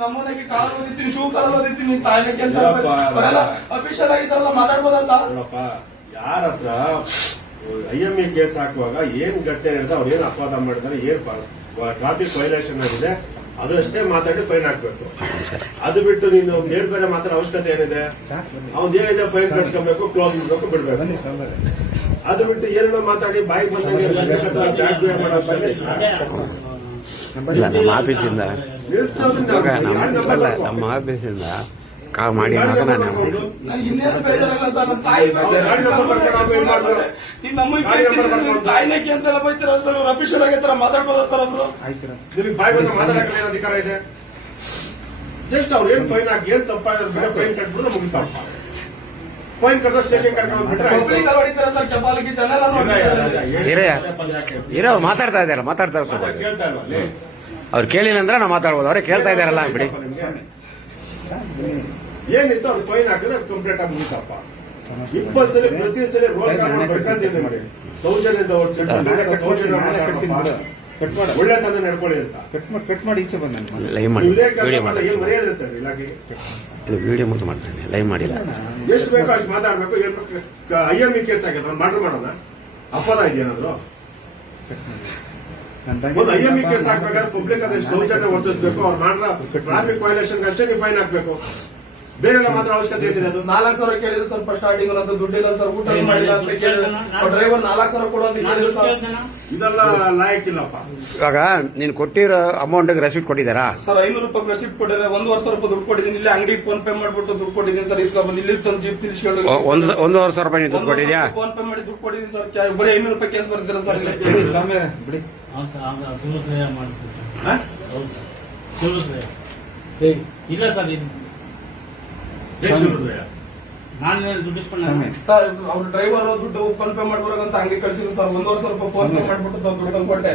ನಮ್ಮನಾಗೆ ಕಾಲು shoe ನಿನ್ ತಾಯಿನಾಗೆ ಅಂತ ಇಲ್ಲಪ್ಪ, ಅವರೆಲ್ಲ ಅಫಿಷಿಯಲ್ ಆಗಿದ್ದಾರಲ್ಲ ಮಾತಾಡ್ಬೋದಾ ಸರ್ ನೋಡಪ್ಪ ಯಾರ ಹತ್ರ ಐ ಎಂ ಎ ಕೇಸ್ ಹಾಕುವಾಗ ಏನ್ ಘಟನೆ ನಡೆದ ಅವ್ರು ಏನ್ ಅಪವಾದ ಮಾಡಿದಾರೆ ಏನ್ ಟ್ರಾಫಿಕ್ ವೈಲೇಷನ್ ಆಗಿದೆ ಅದು ಅಷ್ಟೇ ಮಾತಾಡಿ ಫೈನ್ ಹಾಕ್ಬೇಕು. ಅದು ಬಿಟ್ಟು ನೀನು ಬೇರೆ ಬೇರೆ ಮಾತಾಡೋ ಅವಶ್ಯಕತೆ ಏನಿದೆ? ಅವ್ನ್ ಏನಿದೆ ಫೈನ್ ಕಟ್ಕೋಬೇಕು ಕ್ಲೋಸ್ ಮಾಡ್ಬೇಕು ಬಿಡ್ಬೇಕು. ಅದು ಬಿಟ್ಟು ಏನೇನೋ ಮಾತಾಡಿ ಬಾಯಿ ಬಂದಂಗೆ ಮಾಡೋ ಅವಶ್ಯಕತೆ ಇಲ್ಲ. ನಮ್ಮ ಆಫೀಸಿಂದ. ಇವಾಗ ನಮ್ಮ ಅಲ್ಲ ಆಫೀಸಿಂದ ಕಾ ಮಾಡಿ ಸರ್ ನಾವು ಬೈತೀರ ಮಾತಾಡ್ಬೋದಾ ಅವರು ನಿಮಗೆ ಬಾಯಿ ಬಂದ ಮಾತಾಡಕ್ಕೆ ಏನ್ ಅಧಿಕಾರ ಇದೆ ಜಸ್ಟ್ ಅವ್ರು ಏನ್ ಫೈನ್ ಹಾಕಿ ಏನ್ ತಪ್ಪಾದ್ರೆ ಫೈನ್ ಕಟ್ಬಿಟ್ರೆ ಮುಗಿಸ್ತಾರಪ್ಪ ಫೈನ್ ಕಟ್ಟಿದ್ರೆ ಸ್ಟೇಷನ್ ಅವ್ರು ಮಾತಾಡ್ತಾ ಇದ್ದಾರೆ ಮಾತಾಡ್ತಾರೆ ಸ್ವಲ್ಪ? ಅವ್ರು ಕೇಳಿಲ್ಲ ಅಂದ್ರೆ ನಾವು ಮಾತಾಡ್ಬೋದು ಅವರೇ ಕೇಳ್ತಾ ಇದ್ದಾರಲ್ಲ ಬಿಡಿ. ಏನಿತ್ತು ಅವ್ರು ಫೈನ್ ಹಾಕಿದ್ರೆ ಕಂಪ್ಲೀಟ್ ಆಗಿ ಮುಗಿತಪ್ಪ. ಇಪ್ಪತ್ತು ಸಲ ಪ್ರತಿ ಸಲ ರೋಲ್ ಮಾಡಿ ಸೌಜನ್ಯದ ಸೌಜನ್ಯ. ಕಟ್ ಮಾಡು. ಒಳ್ಳೆ ತಂದೆ ನಡ್ಕೊಳ್ಳಿ ಅಂತ. ಕಟ್ ಮಾಡಿ ಕಟ್ ಮಾಡಿ ಈಚೆ ಬಂದ ಲೈವ್ ಮಾಡಿ ವಿಡಿಯೋ ಮಾಡಿದ್ರೆ ಏನ್ ಮಾಡಿ ಮರ್ಯಾದೆ ಇರುತ್ತೆ ಇಲಾಖೆಗೆ ಇದು ವಿಡಿಯೋ ಲೈವ್ ಮಾಡಿಲ್ಲ. ಎಷ್ಟು ಬೇಕೋ ಅಷ್ಟು ಮಾತಾಡ್ಬೇಕು. ಏನ್ ಐ ಎಂ ಇ ಕೇಸ್ ಆಗಿದೆ. ಮರ್ಡರ್ ಮಾಡೋಣ ಅಪರಾಧ ಇದೆಯೇನಾದ್ರು ಒಂದು ಐ ಎಂ ಇ ಕೇಸ್ ಹಾಕ್ಬೇಕಾದ್ರೆ ಪಬ್ಲಿಕ್ ಅದಷ್ಟು ಸೌಜನ್ಯ ವರ್ತಿಸ್ಬೇಕು? ಅವ್ರು ಮಾಡ್ರ ಟ್ರಾಫಿಕ್ ವೈಲೇಷನ್ ಅಷ್ಟೇ ನೀವು ಫೈನ್ ಹಾಕ್ಬೇಕು. ಬೇರೆ ಮಾತ್ರ ಅವಶ್ಯಕತೆ ಇದೆ ಅದು? ನಾಲ್ಕು ಸಾವಿರ ಕೇಳಿದ್ರೆ ಸ್ವಲ್ಪ ಸ್ಟಾರ್ಟಿಂಗ್ ಅಂತ ದುಡ್ಡಿಲ್ಲ ಸರ್ ಊಟ ಮಾಡಿಲ್ಲ ಅಂತ ಕೇಳಿದ್ರೆ ಡ್ರೈವರ್ ನಾಲ್ಕು ಸಾವಿರ ಕೊಡು ಅಂತ ಕೇಳಿದ್ರು ಸರ್ ಇದೆಲ್ಲ ಲಾಯಕ್ಕಿಲ್ಲಪ್ಪ ಇವಾಗ ನೀನು ಕೊಟ್ಟಿರೋ ಅಮೌಂಟ್ ರೆಸಿಪ್ಟ್ ಕೊಟ್ಟಿದ್ದಾರಾ? ಸರ್ ಐನೂರು ರೂಪಾಯಿ ರೆಸಿಪ್ಟ್ ಕೊಟ್ಟಿದ್ರೆ ಒಂದು ವರ್ಷ ರೂಪಾಯಿ ದುಡ್ಡು ಕೊಟ್ಟಿದ್ದೀನಿ. ಇಲ್ಲಿ ಅಂಗಡಿ ಫೋನ್ ಪೇ ಮಾಡ್ಬಿಟ್ಟು ದುಡ್ಡು ಕೊಟ್ಟಿದ್ದೀನಿ ಸರ್. ಇಸ್ಕೊ ಬಂದು ಇಲ್ಲಿ ತಂದು ಜೀಪ್ ತಿಳಿಸ್ಕೊಂಡು ಒಂದ್ ಒಂದು ಒಂದೂವರೆ ಸಾವಿರ ರೂಪಾಯಿ ದುಡ್ಡು ಕೊಟ್ಟಿದ್ಯಾ? ಫೋನ್ ಪೇ ಮಾಡಿ ದುಡ್ಡು ಕೊಟ್ಟಿದ್ದೀನಿ ಸರ್. ಕ್ಯಾ- ಬರೀ ಐನೂರು ರೂಪಾಯಿ ಕೇಸ್ ಬರ್ತೀರ ಸರ್ ಇಲ್ಲ. ಬಿಡಿ. ಇಲ್ಲ ಸರ್ ಇದು ಎಷ್ಟು ದುಡ್ಡು? ನಾನು ದುಡ್ಡು ಇಸ್ಕೊಂಡು ಸ್ವಾಮಿ ಸರ್ ಅವ್ರ ಡ್ರೈವರ್ ದುಡ್ಡು ಫೋನ್ ಪೇ ಮಾಡ್ಬಾರ್ದು ಅಂತ ಅಂಗಡಿ ಕಳ್ಸಿದ್ರು ಸರ್. ಒಂದೂವರೆ ಸಾವಿರ ರೂಪಾಯಿ ಫೋನ್ ಪೇ ಮಾಡ್ಬಿಟ್ಟು ದುಡ್ಡು ಕೊಟ್ಟೆ